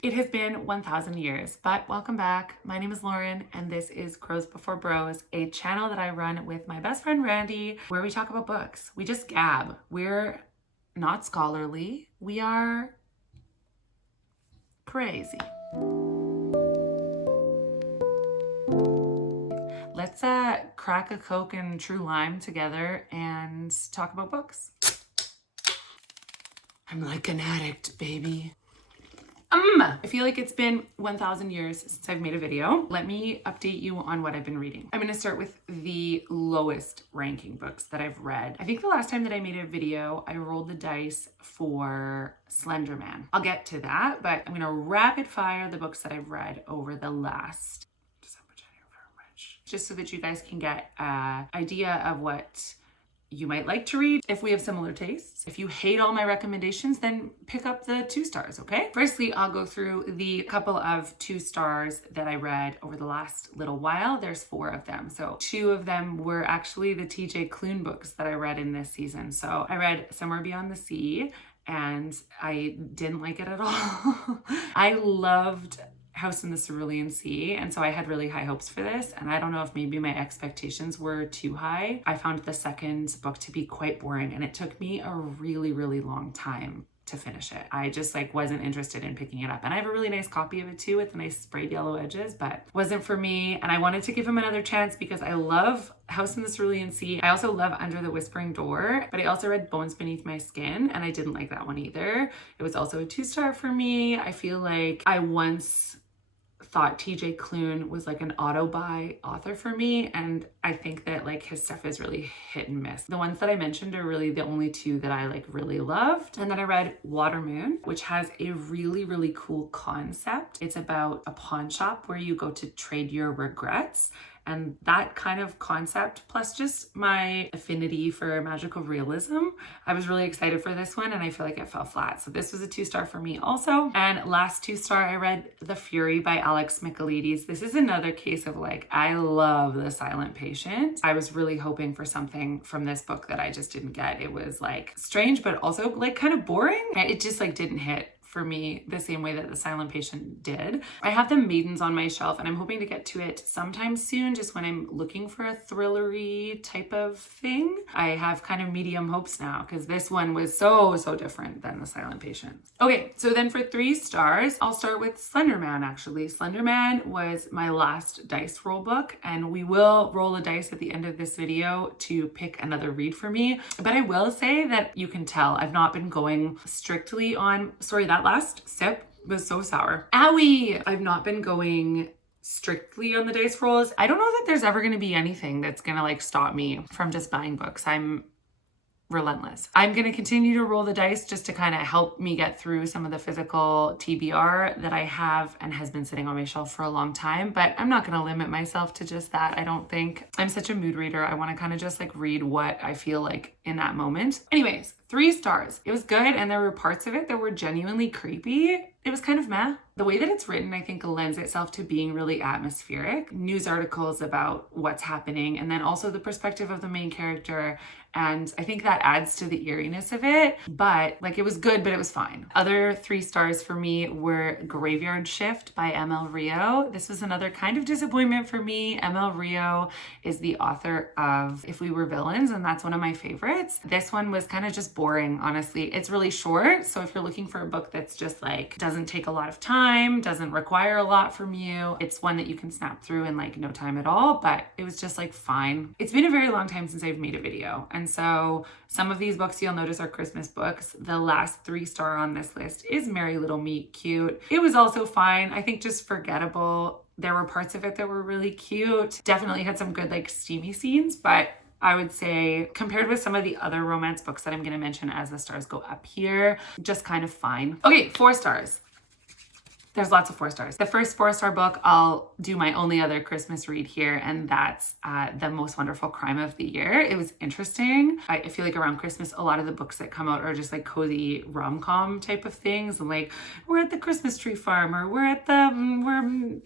It has been 1,000 years, but welcome back. My name is Lauren, and this is Crows Before Bros, a channel that I run with my best friend Randy, where we talk about books. We just gab. We're not scholarly. We are crazy. Let's crack a Coke and True Lime together and talk about books. I'm like an addict, baby. I feel like it's been 1,000 years since I've made a video. Let me update you on what I've been reading. I'm going to start with the lowest ranking books that I've read. I think the last time that I made a video, I rolled the dice for Slender Man. I'll get to that, but I'm going to rapid fire the books that I've read over the last December, January, February, March, just so that you guys can get an idea of what you might like to read if we have similar tastes. If you hate all my recommendations, then pick up the 2 stars, okay? Firstly, I'll go through the couple of 2 stars that I read over the last little while. There's 4 of them. So 2 of them were actually the TJ Klune books that I read in this season. So I read Somewhere Beyond the Sea, and I didn't like it at all. I loved House in the Cerulean Sea, and so I had really high hopes for this, and I don't know if maybe my expectations were too high. I found the second book to be quite boring, and it took me a really long time to finish it. I just wasn't interested in picking it up, and I have a really nice copy of it too with the nice sprayed yellow edges, but wasn't for me, and I wanted to give him another chance because I love House in the Cerulean Sea. I also love Under the Whispering Door, but I also read Bones Beneath My Skin, and I didn't like that one either. It was also a 2-star for me. I feel like I once thought TJ Klune was like an auto-buy author for me, and I think that his stuff is really hit and miss. The ones that I mentioned are really the only 2 that I really loved. And then I read Watermoon, which has a really cool concept. It's about a pawn shop where you go to trade your regrets. And that kind of concept, plus just my affinity for magical realism, I was really excited for this one, and I feel like it fell flat. So this was a 2-star for me also. And last 2-star, I read The Fury by Alex Michaelides. This is another case of I love The Silent Patient. I was really hoping for something from this book that I just didn't get. It was strange, but also kind of boring. It just didn't hit for me the same way that The Silent Patient did. I have The Maidens on my shelf, and I'm hoping to get to it sometime soon, just when I'm looking for a thrillery type of thing. I have kind of medium hopes now because this one was so different than The Silent Patient. Okay, so then for 3 stars, I'll start with Slender Man actually. Slender Man was my last dice roll book, and we will roll a dice at the end of this video to pick another read for me. But I will say that you can tell I've not been going strictly on, that last sip was so sour. Owie! I've not been going strictly on the dice rolls. I don't know that there's ever going to be anything that's going to stop me from just buying books. I'm relentless. I'm going to continue to roll the dice just to kind of help me get through some of the physical TBR that I have and has been sitting on my shelf for a long time, but I'm not going to limit myself to just that. I don't think. I'm such a mood reader. I want to kind of just read what I feel like in that moment. Anyways, 3 stars. It was good, and there were parts of it that were genuinely creepy. It was kind of meh. The way that it's written, I think, lends itself to being really atmospheric. News articles about what's happening, and then also the perspective of the main character. And I think that adds to the eeriness of it. But it was good, but it was fine. Other 3 stars for me were Graveyard Shift by ML Rio. This was another kind of disappointment for me. ML Rio is the author of If We Were Villains, and that's one of my favorites. This one was kind of just boring, honestly. It's really short, so if you're looking for a book that's just doesn't take a lot of time, doesn't require a lot from you, it's one that you can snap through in no time at all, but it was just fine. It's been a very long time since I've made a video, and so some of these books you'll notice are Christmas books. The last 3-star on this list is Merry Little Meat Cute. It was also fine. I think just forgettable. There were parts of it that were really cute. Definitely had some good steamy scenes, but I would say compared with some of the other romance books that I'm going to mention as the stars go up here, just kind of fine. Okay, 4 stars. There's lots of 4 stars. The first 4-star book, I'll do my only other Christmas read here, and that's The Most Wonderful Crime of the Year. It was interesting. I feel like around Christmas, a lot of the books that come out are just cozy rom-com type of things. And we're at the Christmas tree farm, or we're at the,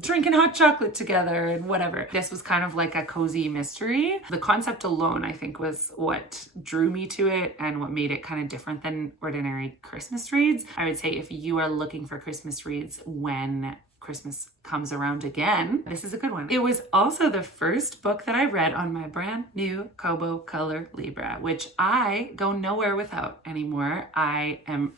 drinking hot chocolate together and whatever. This was kind of like a cozy mystery. The concept alone, I think, was what drew me to it and what made it kind of different than ordinary Christmas reads. I would say if you are looking for Christmas reads when Christmas comes around again, this is a good one. It was also the first book that I read on my brand new Kobo Color Libra, which I go nowhere without anymore. I am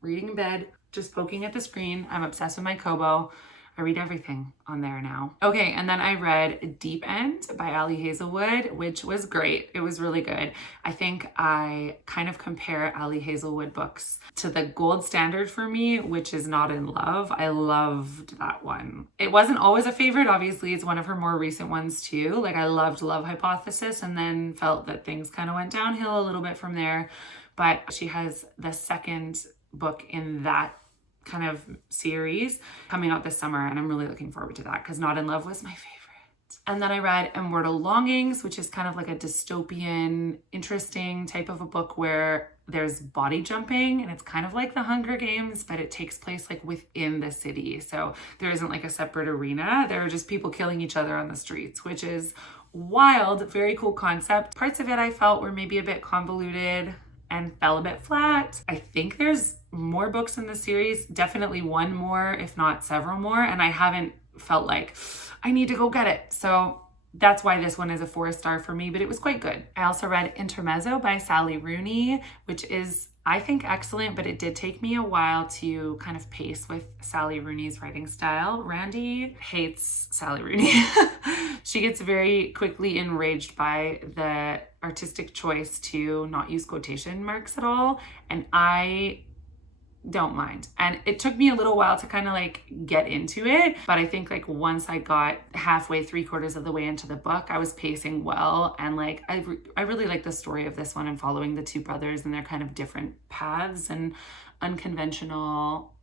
reading in bed, just poking at the screen. I'm obsessed with my Kobo. I read everything on there now. Okay, and then I read Deep End by Ali Hazelwood, which was great. It was really good. I think I kind of compare Ali Hazelwood books to the gold standard for me, which is Not in Love. I loved that one. It wasn't always a favorite. Obviously, it's one of her more recent ones too. Like I loved Love Hypothesis and then felt that things kind of went downhill a little bit from there. But she has the second book in that kind of series coming out this summer, and I'm really looking forward to that because Not in Love was my favorite. And then I read Immortal Longings, which is kind of like a dystopian, interesting type of a book where there's body jumping and it's kind of like the Hunger Games, but it takes place like within the city. So there isn't like a separate arena. There are just people killing each other on the streets, which is wild, very cool concept. Parts of it I felt were maybe a bit convoluted and fell a bit flat. I think there's more books in the series, definitely one more, if not several more, and I haven't felt like I need to go get it. So that's why this one is a 4-star for me, but it was quite good. I also read Intermezzo by Sally Rooney, which is, I think, excellent, but it did take me a while to kind of pace with Sally Rooney's writing style. Randy hates Sally Rooney. She gets very quickly enraged by the artistic choice to not use quotation marks at all, and I don't mind. And it took me a little while to kind of like get into it, but I think like once I got halfway, 3/4 of the way into the book, I was pacing well, and like I really like the story of this one and following the two brothers and their kind of different paths and unconventional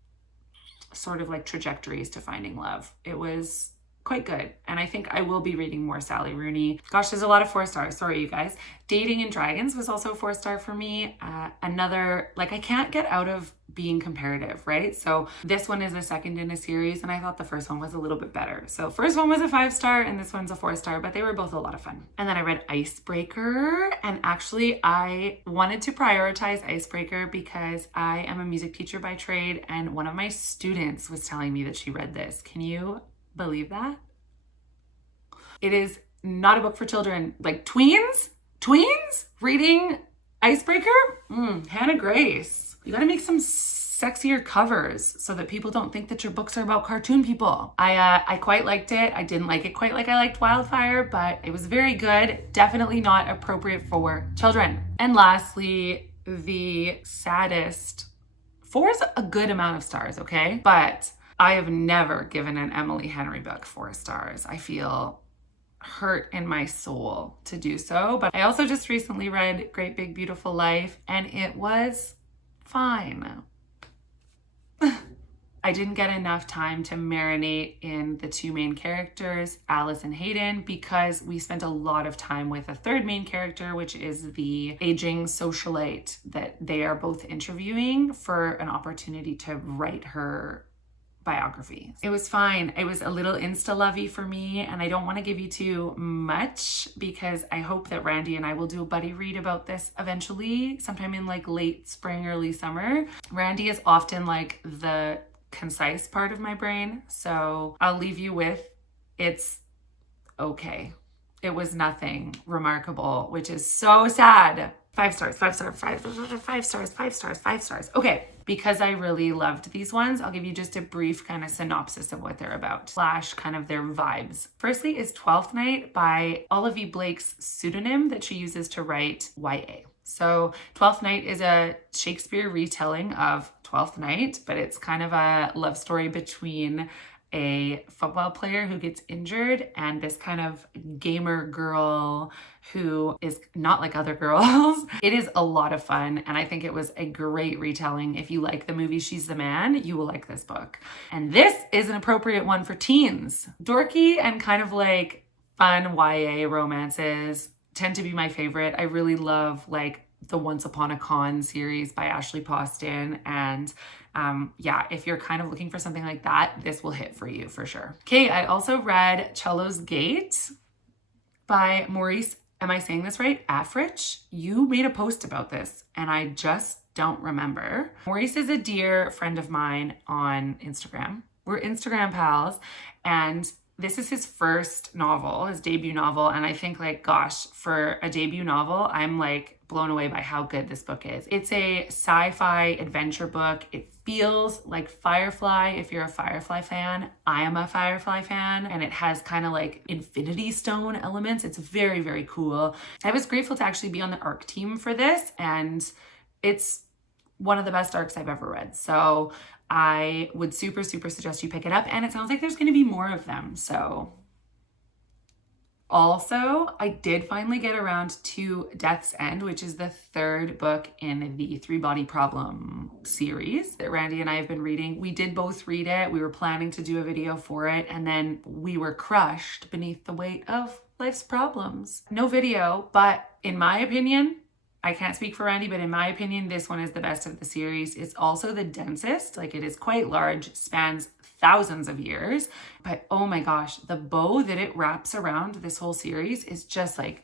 sort of like trajectories to finding love. It was quite good. And I think I will be reading more Sally Rooney. Gosh, there's a lot of 4 stars. Sorry, you guys. Dating and Dragons was also a 4-star for me. Another, like I can't get out of being comparative, right? So this one is the second in a series and I thought the first one was a little bit better. So first one was a 5-star and this one's a 4-star, but they were both a lot of fun. And then I read Icebreaker, and actually I wanted to prioritize Icebreaker because I am a music teacher by trade and one of my students was telling me that she read this. Can you believe that? It is not a book for children, like tweens reading Icebreaker. Hannah Grace, you gotta make some sexier covers so that people don't think that your books are about cartoon people. I quite liked it. I didn't like it quite like I liked Wildfire, but it was very good. Definitely not appropriate for children. And lastly, the saddest, 4 is a good amount of stars, okay? But I have never given an Emily Henry book 4 stars. I feel hurt in my soul to do so. But I also just recently read Great Big Beautiful Life and it was fine. I didn't get enough time to marinate in the 2 main characters, Alice and Hayden, because we spent a lot of time with a 3rd main character, which is the aging socialite that they are both interviewing for an opportunity to write her biography. It was fine. It was a little insta-lovey for me, and I don't want to give you too much because I hope that Randy and I will do a buddy read about this eventually, sometime in like late spring, early summer. Randy is often like the concise part of my brain, so I'll leave you with it's okay. It was nothing remarkable, which is so sad. 5 stars, 5 stars, 5 stars, 5 stars, 5 stars. Okay, because I really loved these ones, I'll give you just a brief kind of synopsis of what they're about, / kind of their vibes. Firstly is Twelfth Night by Olivia Blake's pseudonym that she uses to write YA. So Twelfth Night is a Shakespeare retelling of Twelfth Night, but it's kind of a love story between a football player who gets injured and this kind of gamer girl who is not like other girls. It is a lot of fun, and I think it was a great retelling. If you like the movie She's the Man, you will like this book. And this is an appropriate one for teens. Dorky and kind of like fun YA romances tend to be my favorite. I really love like the Once Upon a Con series by Ashley Poston. And yeah, if you're kind of looking for something like that, this will hit for you for sure. Okay, I also read Cello's Gate by Maurice, am I saying this right? Africh? You made a post about this and I just don't remember. Maurice is a dear friend of mine on Instagram. We're Instagram pals, and this is his first novel, his debut novel. And I think, like, gosh, for a debut novel, I'm like blown away by how good this book is. It's a sci-fi adventure book. It feels like Firefly. If you're a Firefly fan, I am a Firefly fan, and it has kind of like Infinity Stone elements. It's very, very cool. I was grateful to actually be on the ARC team for this, and it's one of the best ARCs I've ever read. So I would super, super suggest you pick it up. And it sounds like there's going to be more of them. So also, I did finally get around to Death's End, which is the third book in the Three Body Problem series that Randy and I have been reading. We did both read it. We were planning to do a video for it, and then we were crushed beneath the weight of life's problems. No video, but in my opinion, I can't speak for Randy, but in my opinion, this one is the best of the series. It's also the densest, like it is quite large, spans thousands of years, but oh my gosh, the bow that it wraps around this whole series is just like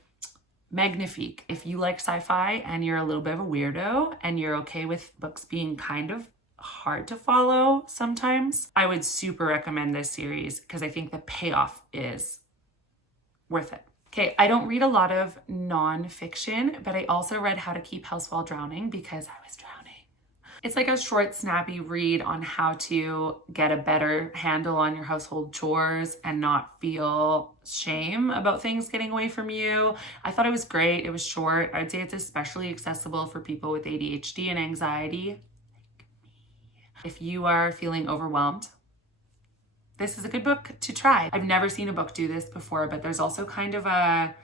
magnifique. If you like sci-fi and you're a little bit of a weirdo and you're okay with books being kind of hard to follow sometimes, I would super recommend this series because I think the payoff is worth it. Okay, I don't read a lot of nonfiction, but I also read How to Keep House While Drowning because I was drowning. It's like a short, snappy read on how to get a better handle on your household chores and not feel shame about things getting away from you. I thought it was great. It was short. I would say it's especially accessible for people with ADHD and anxiety, like me. If you are feeling overwhelmed, this is a good book to try. I've never seen a book do this before, but there's also kind of a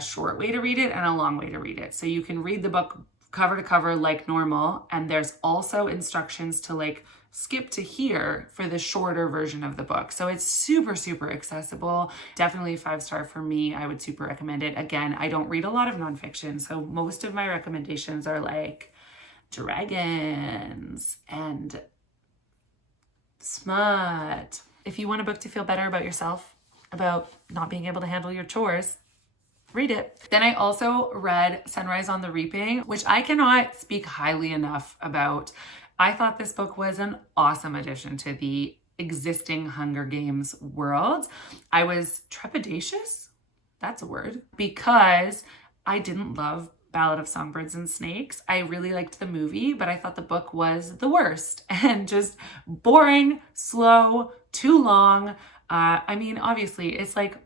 short way to read it and a long way to read it. So you can read the book cover to cover like normal, and there's also instructions to like skip to here for the shorter version of the book. So it's super, super accessible. Definitely 5-star for me. I would super recommend it. Again, I don't read a lot of nonfiction, so most of my recommendations are like dragons and smut. If you want a book to feel better about yourself, about not being able to handle your chores, read it. Then I also read Sunrise on the Reaping, which I cannot speak highly enough about. I thought this book was an awesome addition to the existing Hunger Games world. I was trepidatious, that's a word, because I didn't love Ballad of Songbirds and Snakes. I really liked the movie, but I thought the book was the worst and just boring, slow, too long. I mean, obviously, it's like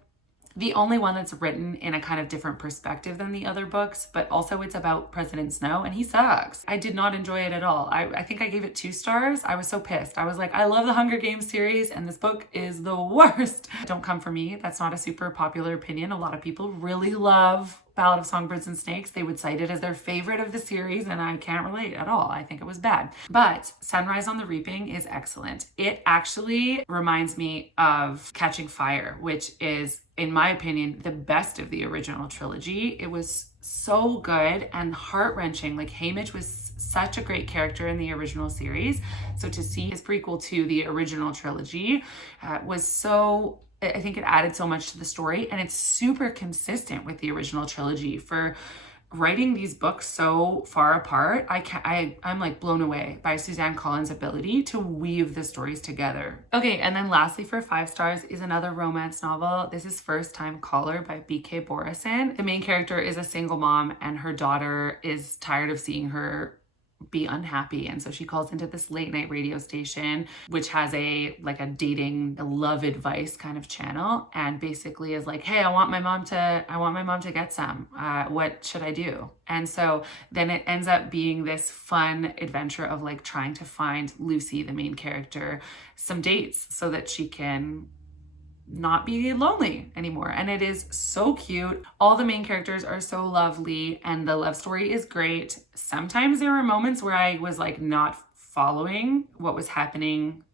the only one that's written in a kind of different perspective than the other books, but also it's about President Snow and he sucks. I did not enjoy it at all. I think I gave it 2 stars. I was so pissed. I was like, I love the Hunger Games series and this book is the worst. Don't come for me. That's not a super popular opinion. A lot of people really love Ballad of Songbirds and Snakes. They would cite it as their favorite of the series, and I can't relate at all. I think it was bad. But Sunrise on the Reaping is excellent. It actually reminds me of Catching Fire, which is, in my opinion, the best of the original trilogy. It was so good and heart-wrenching. Like, Haymitch was such a great character in the original series. So to see his prequel to the original trilogy was so... I think it added so much to the story, and it's super consistent with the original trilogy. For writing these books so far apart, I'm like blown away by Suzanne Collins' ability to weave the stories together. Okay, and then lastly for 5 stars is another romance novel. This is First Time Caller by B.K. Borison. The main character is a single mom, and her daughter is tired of seeing her be unhappy, and so she calls into this late night radio station which has a dating, a love advice kind of channel, and basically is like, hey, I want my mom to get some, what should I do? And so then it ends up being this fun adventure of like trying to find Lucy, the main character, some dates so that she can not be lonely anymore. And it is so cute. All the main characters are so lovely and the love story is great. Sometimes there were moments where I was like not following what was happening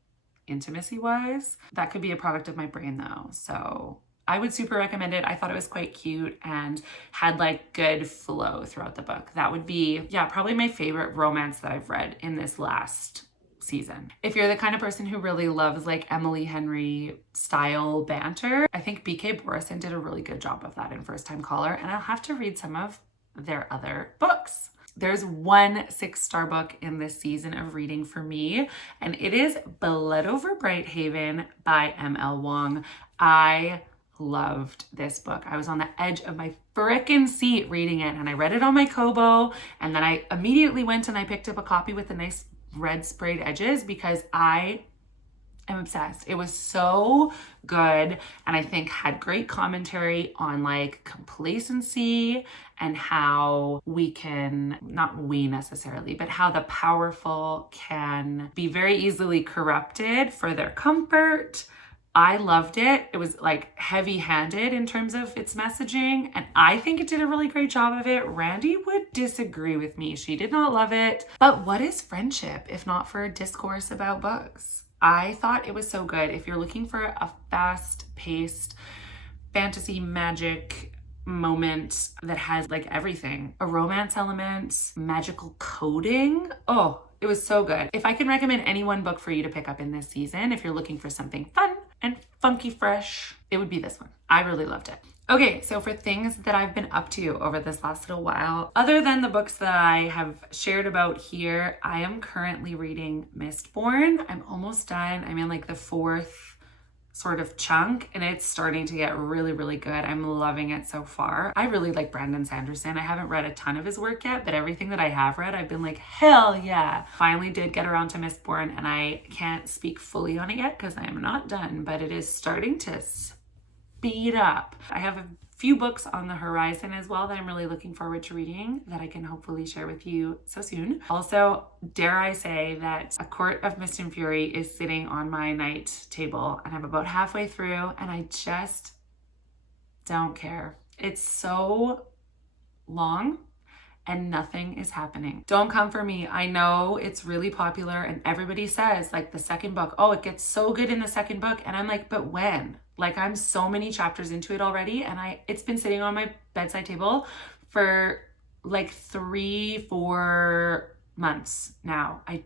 intimacy wise. That could be a product of my brain though. So I would super recommend it. I thought it was quite cute and had like good flow throughout the book. That would be, yeah, probably my favorite romance that I've read in this last season. If you're the kind of person who really loves like Emily Henry style banter, I think BK Borison did a really good job of that in First Time Caller, and I'll have to read some of their other books. There's one 6-star book in this season of reading for me, and it is Blood Over Brighthaven by M.L. Wong. I loved this book. I was on the edge of my frickin' seat reading it, and I read it on my Kobo, and then I immediately went and I picked up a copy with the nice red sprayed edges because I am obsessed. It was so good, and I think had great commentary on like complacency and how we can, not we necessarily, but how the powerful can be very easily corrupted for their comfort. I loved it. It was like heavy-handed in terms of its messaging, and I think it did a really great job of it. Randy would disagree with me. She did not love it. But what is friendship if not for a discourse about books? I thought it was so good. If you're looking for a fast-paced fantasy magic moment that has like everything, a romance element, magical coding, oh, it was so good. If I can recommend any one book for you to pick up in this season, if you're looking for something fun and funky fresh, it would be this one. I really loved it. Okay, so for things that I've been up to over this last little while, other than the books that I have shared about here, I am currently reading Mistborn. I'm almost done. I'm in like the 4th sort of chunk, and it's starting to get really, really good. I'm loving it so far. I really like Brandon Sanderson. I haven't read a ton of his work yet, but everything that I have read, I've been like, hell yeah. Finally did get around to Mistborn, and I can't speak fully on it yet because I am not done, but it is starting to speed up. I have a few books on the horizon as well that I'm really looking forward to reading that I can hopefully share with you so soon. Also, dare I say that A Court of Mist and Fury is sitting on my night table, and I'm about halfway through, and I just don't care. It's so long and nothing is happening. Don't come for me. I know it's really popular and everybody says like the second book, oh, it gets so good in the second book. And I'm like, but when? Like I'm so many chapters into it already, and it's been sitting on my bedside table for like 3-4 months now. I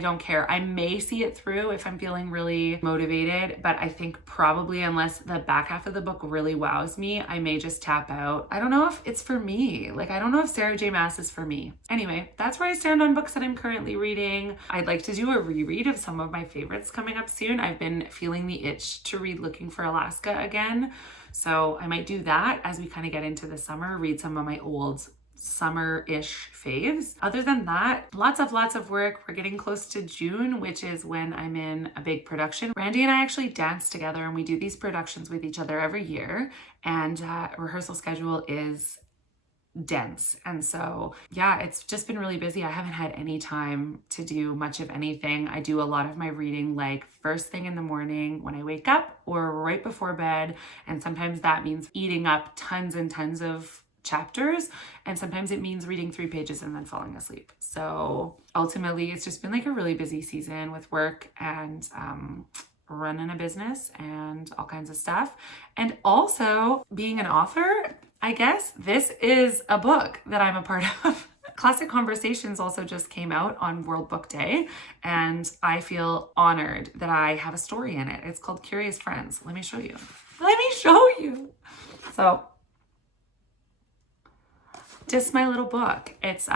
don't care. I may see it through if I'm feeling really motivated, but I think probably unless the back half of the book really wows me, I may just tap out. I don't know if it's for me. Like, I don't know if Sarah J. Maas is for me. Anyway, that's where I stand on books that I'm currently reading. I'd like to do a reread of some of my favorites coming up soon. I've been feeling the itch to read Looking for Alaska again. So I might do that as we kind of get into the summer, read some of my old summer-ish faves. Other than that, lots of work. We're getting close to June, which is when I'm in a big production. Randy and I actually dance together, and we do these productions with each other every year, and rehearsal schedule is dense. And so yeah, it's just been really busy. I haven't had any time to do much of anything. I do a lot of my reading like first thing in the morning when I wake up or right before bed, and sometimes that means eating up tons and tons of chapters, and sometimes it means reading 3 pages and then falling asleep. So ultimately it's just been like a really busy season with work and running a business and all kinds of stuff. And also being an author, I guess this is a book that I'm a part of. Classic Conversations also just came out on World Book Day, and I feel honored that I have a story in it. It's called Curious Friends. Let me show you. So just my little book. It's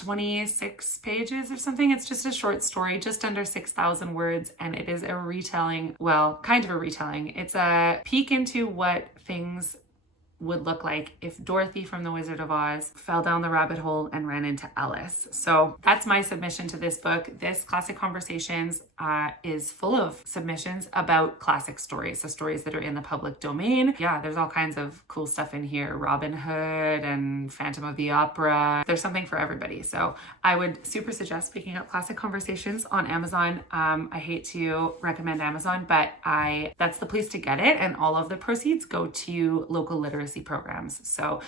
26 pages or something. It's just a short story, just under 6,000 words, and it is a retelling, well, kind of a retelling. It's a peek into what things would look like if Dorothy from The Wizard of Oz fell down the rabbit hole and ran into Alice. So that's my submission to this book. This Classic Conversations is full of submissions about classic stories, so stories that are in the public domain. Yeah, there's all kinds of cool stuff in here. Robin Hood and Phantom of the Opera. There's something for everybody. So I would super suggest picking up Classic Conversations on Amazon. I hate to recommend Amazon, but that's the place to get it, and all of the proceeds go to local literacy programs. So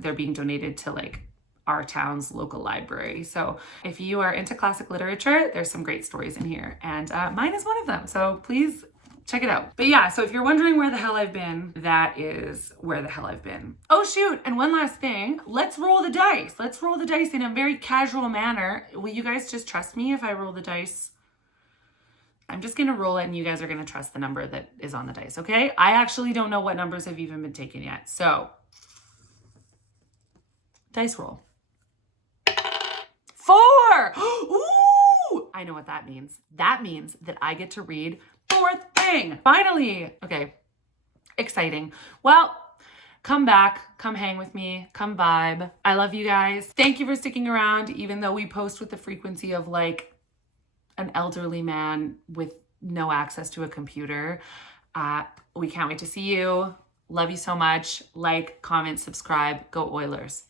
they're being donated to like our town's local library. So if you are into classic literature, there's some great stories in here, and mine is one of them. So please Check it out. But yeah, so if you're wondering where the hell I've been, that is where the hell I've been. Oh shoot, and one last thing. Let's roll the dice. Let's roll the dice in a very casual manner. Will you guys just trust me if I roll the dice? I'm just gonna roll it and you guys are gonna trust the number that is on the dice, okay? I actually don't know what numbers have even been taken yet. So, dice roll. 4! Ooh! I know what that means. That means that I get to read 4th thing. Finally. Okay. Exciting. Well, come back, come hang with me, come vibe. I love you guys. Thank you for sticking around, even though we post with the frequency of like an elderly man with no access to a computer. We can't wait to see you. Love you so much. Like, comment, subscribe. Go Oilers.